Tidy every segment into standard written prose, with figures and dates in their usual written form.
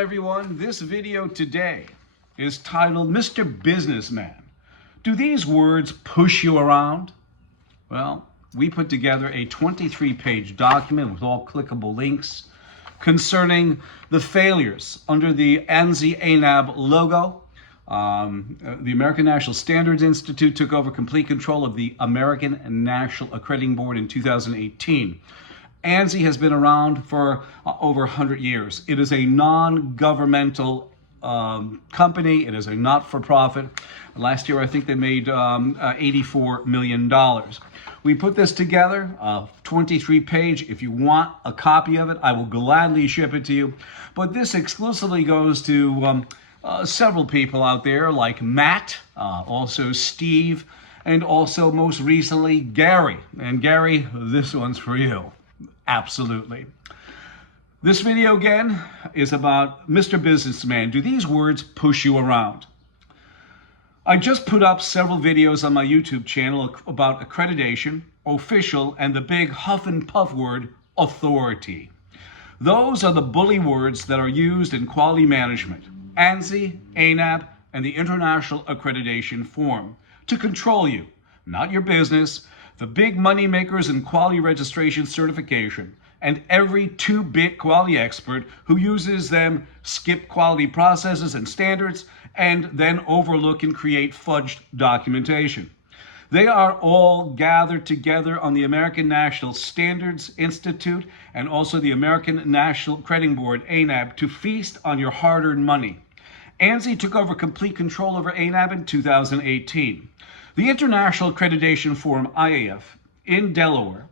everyone. This video today is titled, Mr. Businessman, do these words push you around? Well, we put together a 23-page document with all clickable links concerning the failures under the ANSI-ANAB logo. The American National Standards Institute took over complete control of the American National Accrediting Board in 2018. ANSI has been around for over 100 years. It is a non-governmental company. It is a not-for-profit. Last year, I think they made $84 million. We put this together, 23-page. If you want a copy of it, I will gladly ship it to you. But this exclusively goes to several people out there like Matt, also Steve, and also most recently Gary. And Gary, this one's for you. Absolutely. This video again is about Mr. Businessman. Do these words push you around? I just put up several videos on my YouTube channel about accreditation, official, and the big huff and puff word, authority. Those are the bully words that are used in quality management, ANSI, ANAB, and the International Accreditation Form to control you, not your business, the big money makers in quality registration certification, and every 2-bit quality expert who uses them skip quality processes and standards and then overlook and create fudged documentation. They are all gathered together on the American National Standards Institute and also the American National Accrediting Board, ANAB, to feast on your hard-earned money. ANSI took over complete control over ANAB in 2018. The International Accreditation Forum, IAF, in Delaware,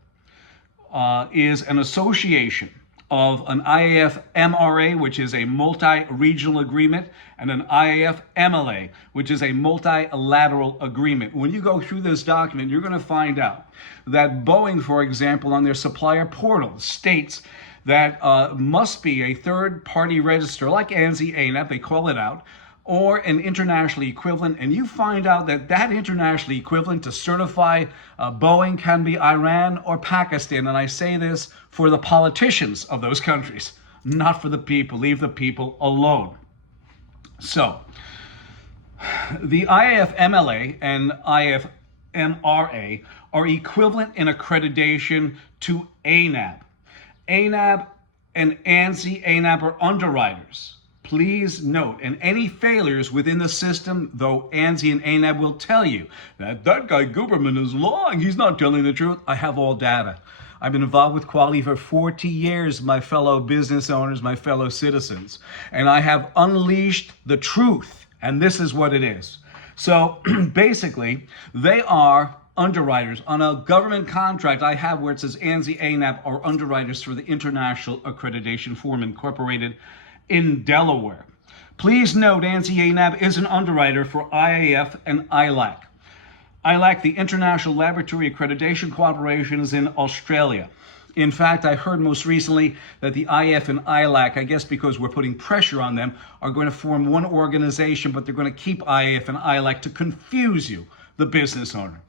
is an association of an IAF MRA, which is a multi-regional agreement, and an IAF MLA, which is a multilateral agreement. When you go through this document, you're going to find out that Boeing, for example, on their supplier portal states that must be a third-party register like ANSI-ANAB, they call it out, or an internationally equivalent, and you find out that that internationally equivalent to certify Boeing can be Iran or Pakistan. And I say this for the politicians of those countries, not for the people. Leave the people alone. So, the IAF MLA and IAF MRA are equivalent in accreditation to ANAB. ANAB and ANSI-ANAB are underwriters. Please note, and any failures within the system, though ANSI and ANAB will tell you that guy Guberman is lying, he's not telling the truth. I have all data. I've been involved with quality for 40 years, my fellow business owners, my fellow citizens, and I have unleashed the truth, and this is what it is. So basically, they are underwriters. On a government contract I have where it says ANSI-ANAB are underwriters for the International Accreditation Forum Incorporated in Delaware. Please note ANSI-ANAB is an underwriter for IAF and ILAC. ILAC, the International Laboratory Accreditation Corporation, is in Australia. In fact, I heard most recently that the IAF and ILAC, I guess because we're putting pressure on them, are going to form one organization, but they're going to keep IAF and ILAC to confuse you, the business owner.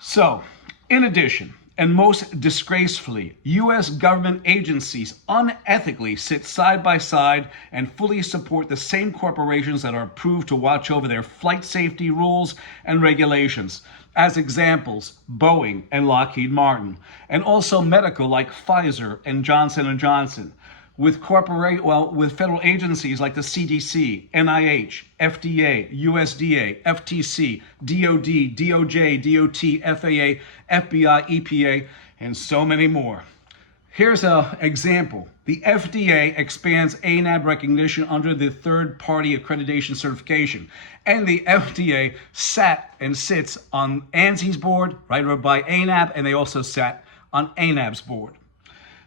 So, in addition, and most disgracefully, U.S. government agencies unethically sit side by side and fully support the same corporations that are approved to watch over their flight safety rules and regulations. As examples, Boeing and Lockheed Martin, and also medical like Pfizer and Johnson & Johnson. With federal agencies like the CDC, NIH, FDA, USDA, FTC, DOD, DOJ, DOT, FAA, FBI, EPA, and so many more. Here's an example. The FDA expands ANAB recognition under the third-party accreditation certification, and the FDA sat and sits on ANSI's board, right over by ANAB, and they also sat on ANAB's board.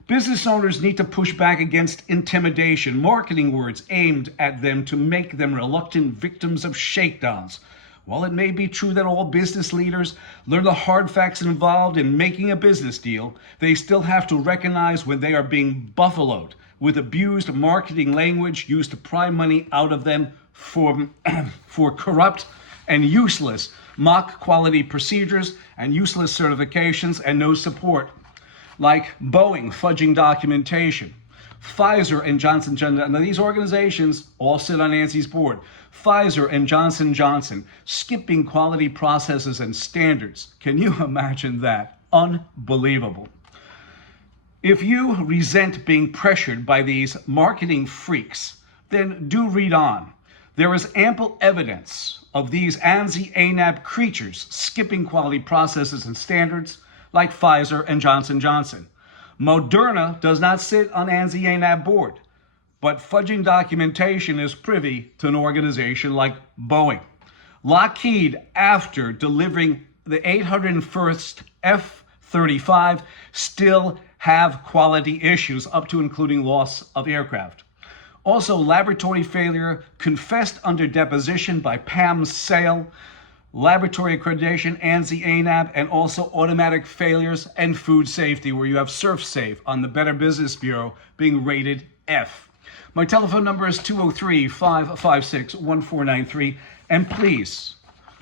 Business owners need to push back against intimidation, marketing words aimed at them to make them reluctant victims of shakedowns. While it may be true that all business leaders learn the hard facts involved in making a business deal, they still have to recognize when they are being buffaloed with abused marketing language used to pry money out of them for corrupt and useless mock quality procedures and useless certifications and no support. Like Boeing fudging documentation, Pfizer and Johnson & Johnson. Now these organizations all sit on ANSI's board. Pfizer and Johnson & Johnson skipping quality processes and standards. Can you imagine that? Unbelievable. If you resent being pressured by these marketing freaks, then do read on. There is ample evidence of these ANSI-ANAB creatures skipping quality processes and standards like Pfizer and Johnson & Johnson. MODERNA does not sit on ANSI-ANAB board, but fudging documentation is privy to an organization like Boeing. Lockheed, after delivering the 801st F-35, still have quality issues up to including loss of aircraft. Also, laboratory failure confessed under deposition by Pam Sale, laboratory accreditation, ANSI-ANAB, and also automatic failures and food safety, where you have SurfSafe on the Better Business Bureau being rated F. My telephone number is 203-556-1493. And please,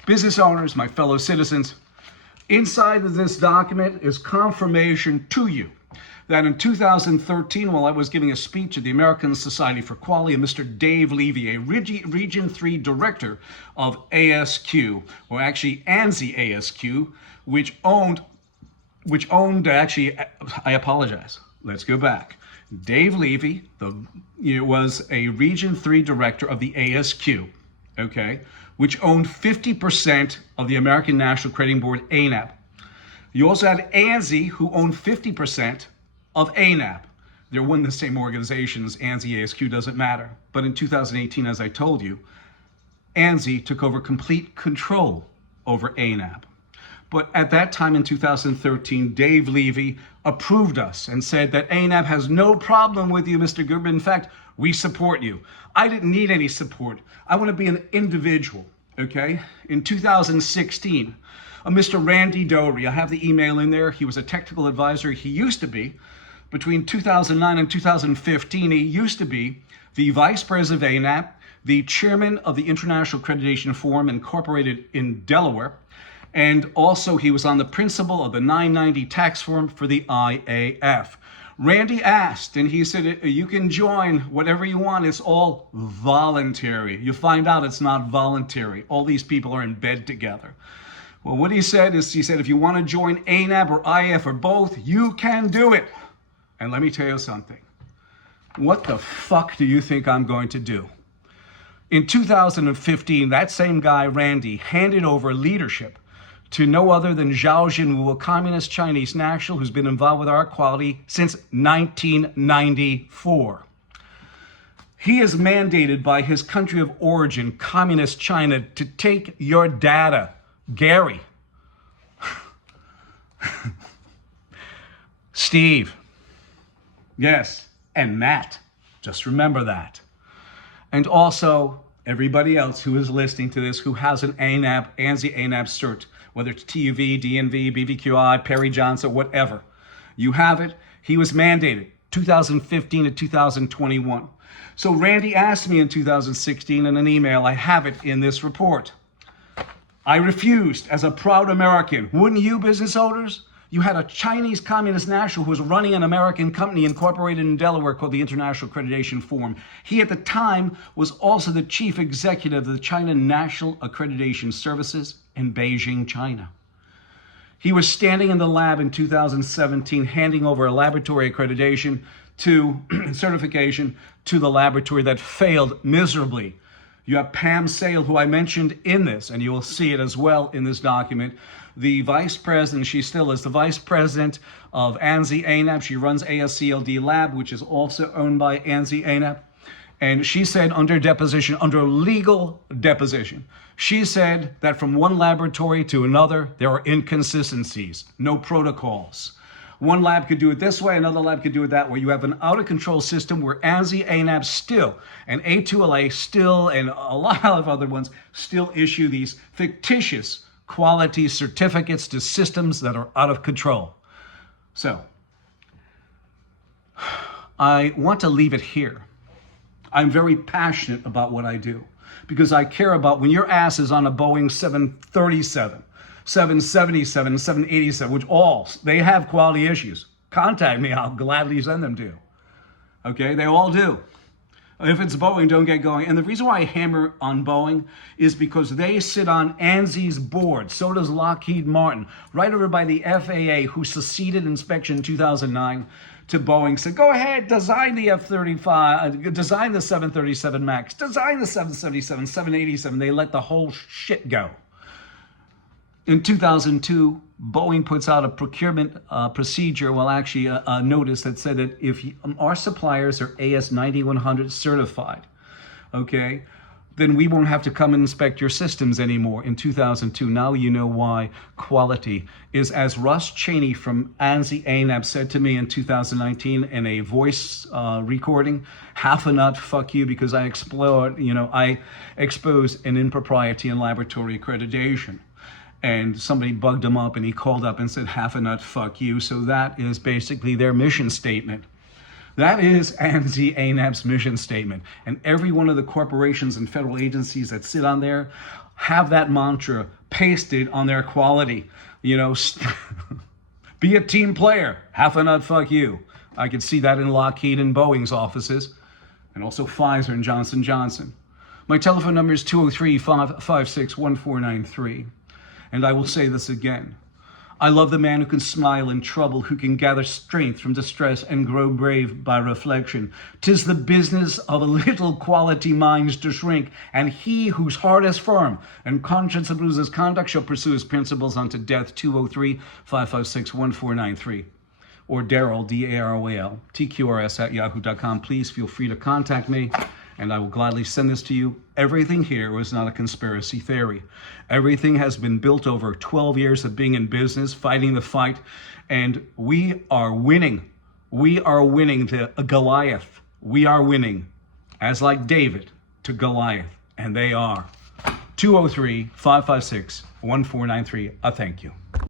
business owners, my fellow citizens, inside of this document is confirmation to you that in 2013, while I was giving a speech at the American Society for Quality, Mr. Dave Levy, a Region 3 director of ASQ, or actually ANSI-ASQ, which owned actually, I apologize. Let's go back. Dave Levy was a Region 3 director of the ASQ, okay, which owned 50% of the American National Crediting Board, ANAB. You also had ANSI, who owned 50% of ANAB. They're one and the same organizations. ANSI-ASQ doesn't matter. But in 2018, as I told you, ANSI took over complete control over ANAB. But at that time in 2013, Dave Levy approved us and said that ANAB has no problem with you, Mr. Guberman. In fact, we support you. I didn't need any support. I want to be an individual, okay? In 2016, Mr. Randy Doherty, I have the email in there. He was a technical advisor. He used to be, between 2009 and 2015, he used to be the vice president of ANAB, the chairman of the International Accreditation Forum Incorporated in Delaware, and also he was on the principal of the 990 tax form for the IAF. Randy asked, and he said, you can join whatever you want. It's all voluntary. You find out it's not voluntary. All these people are in bed together. Well, what he said is, he said, if you want to join ANAB or IAF or both, you can do it. And let me tell you something. What the fuck do you think I'm going to do? In 2015, that same guy, Randy, handed over leadership to no other than Zhao Jinwu, a communist Chinese national who's been involved with our quality since 1994. He is mandated by his country of origin, communist China, to take your data. Gary. Steve. Yes, and Matt. Just remember that. And also, everybody else who is listening to this who has an ANAB, ANSI-ANAB cert, whether it's TUV, DNV, BVQI, Perry Johnson, whatever. You have it. He was mandated 2015 to 2021. So Randy asked me in 2016 in an email, I have it in this report. I refused as a proud American. Wouldn't you, business owners? You had a Chinese communist national who was running an American company incorporated in Delaware called the International Accreditation Forum. He at the time was also the chief executive of the China National Accreditation Services in Beijing, China. He was standing in the lab in 2017, handing over a laboratory accreditation to certification to the laboratory that failed miserably. You have Pam Sale, who I mentioned in this, and you will see it as well in this document. The vice president, she still is the vice president of ANSI-ANAB. She runs ASCLD Lab, which is also owned by ANSI-ANAB. And she said under deposition, under legal deposition, she said that from one laboratory to another, there are inconsistencies, no protocols. One lab could do it this way, another lab could do it that way. You have an out-of-control system where ANSI-ANAB still, and A2LA still, and a lot of other ones still issue these fictitious quality certificates to systems that are out of control. So, I want to leave it here. I'm very passionate about what I do because I care about when your ass is on a Boeing 737, 777, 787, which all, they have quality issues. Contact me, I'll gladly send them to you. Okay, they all do. If it's Boeing, don't get going. And the reason why I hammer on Boeing is because they sit on ANSI's board. So does Lockheed Martin. Right over by the FAA, who succeeded inspection in 2009 to Boeing, said, go ahead, design the F-35, design the 737 MAX, design the 777, 787. They let the whole shit go. In 2002, Boeing puts out a procurement procedure, well, actually a notice that said that if our suppliers are AS9100 certified, okay, then we won't have to come and inspect your systems anymore. In 2002, now you know why quality is, as Russ Cheney from ANSI-ANAB said to me in 2019 in a voice recording, half a nut, fuck you, because I exposed an impropriety in laboratory accreditation. And somebody bugged him up and he called up and said, half a nut, fuck you. So that is basically their mission statement. That is ANSI-ANAB's mission statement. And every one of the corporations and federal agencies that sit on there have that mantra pasted on their quality. You know, be a team player, half a nut, fuck you. I could see that in Lockheed and Boeing's offices, and also Pfizer and Johnson & Johnson. My telephone number is 203-556-1493. And I will say this again. I love the man who can smile in trouble, who can gather strength from distress and grow brave by reflection. 'Tis the business of a little quality minds to shrink, and he whose heart is firm and conscience approves his conduct shall pursue his principles unto death. 203-556-1493. Or Daryl, D-A-R-O-A-L, TQRS@yahoo.com. Please feel free to contact me, and I will gladly send this to you. Everything here was not a conspiracy theory. Everything has been built over 12 years of being in business, fighting the fight, and we are winning. We are winning to Goliath. We are winning, as like David to Goliath, and they are. 203-556-1493. Thank you.